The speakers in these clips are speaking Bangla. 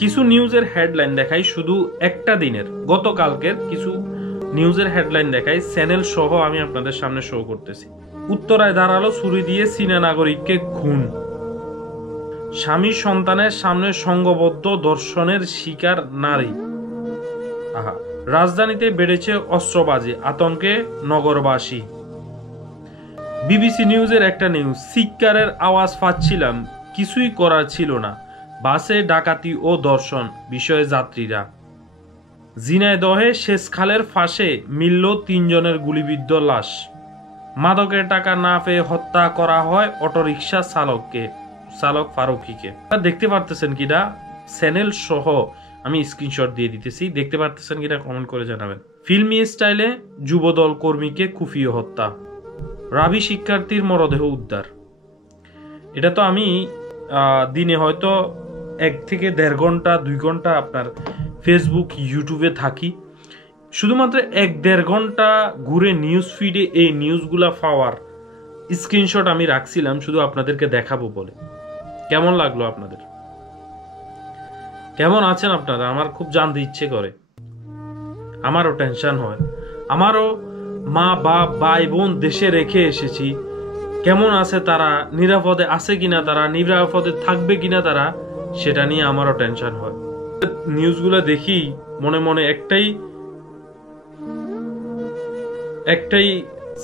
কিছু নিউজের হেডলাইন দেখাই, শুধু একটা দিনের গতকালকের কিছু নিউজের হেডলাইন দেখাই, চ্যানেল সহ আমি আপনাদের সামনে শো করতেছি। উত্তরায় দাঁড়ালো ছুরি দিয়ে চীনা নাগরিককে খুন। স্বামী সন্তানের সামনে সংঘবদ্ধ ধর্ষণের শিকার নারী। আহা, রাজধানীতে বেড়েছে অস্ত্রবাজি, আতঙ্কে নগরবাসী। বিবিসি নিউজের একটা নিউজ, চিৎকারের আওয়াজ পাচ্ছিলাম, কিছুই করার ছিল না, বাসে ডাকাতি ও ধর্ষণ, বিষয়ে যাত্রীরা। ঝিনাইদহে শেষখালের ফাঁসে মিলল 3 জনের গুলিবিদ্ধ লাশ। মাদকের টাকা না পেয়ে হত্যা করা হয় অটোরিকশা চালক ফারুকিকে। দেখতে পারতেছেন কিনা চ্যানেল সহ আমি স্ক্রিনশট দিয়ে দিতেছি, দেখতে পারতেছেন কিনা কমেন্ট করে জানাবেন। ফিল্মি স্টাইলে যুবদল কর্মীকে কুপিয়ে হত্যা। রাবি শিক্ষার্থীর মরদেহ উদ্ধার। এটা তো আমি দিনে হয়তো 1 থেকে 1.5 ঘন্টা 2 ঘন্টা আপনার ফেসবুক ইউটিউবে থাকি, শুধুমাত্র 1-1.5 ঘন্টা ঘুরে নিউজ ফিডে এই নিউজগুলা পাওয়ার স্ক্রিনশট আমি রাখছিলাম শুধু আপনাদেরকে দেখাবো বলে। কেমন লাগলো আপনাদের? কেমন আছেন আপনারা? আমার খুব জানতে ইচ্ছে করে, আমারও টেনশন হয়। আমারও মা বাপ ভাই বোন দেশে রেখে এসেছি, কেমন আছে তারা, নিরাপদে আছে কিনা তারা, নিরাপদে থাকবে কিনা তারা, সেটা নিয়ে আমারও টেনশন হয়। নিউজগুলো দেখি মনে মনে একটাই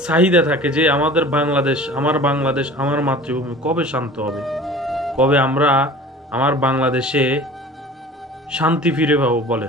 চাহিদা থাকে যে আমাদের বাংলাদেশ, আমার মাতৃভূমি কবে শান্ত হবে, কবে আমরা আমার বাংলাদেশে শান্তি ফিরে পাবো বলে।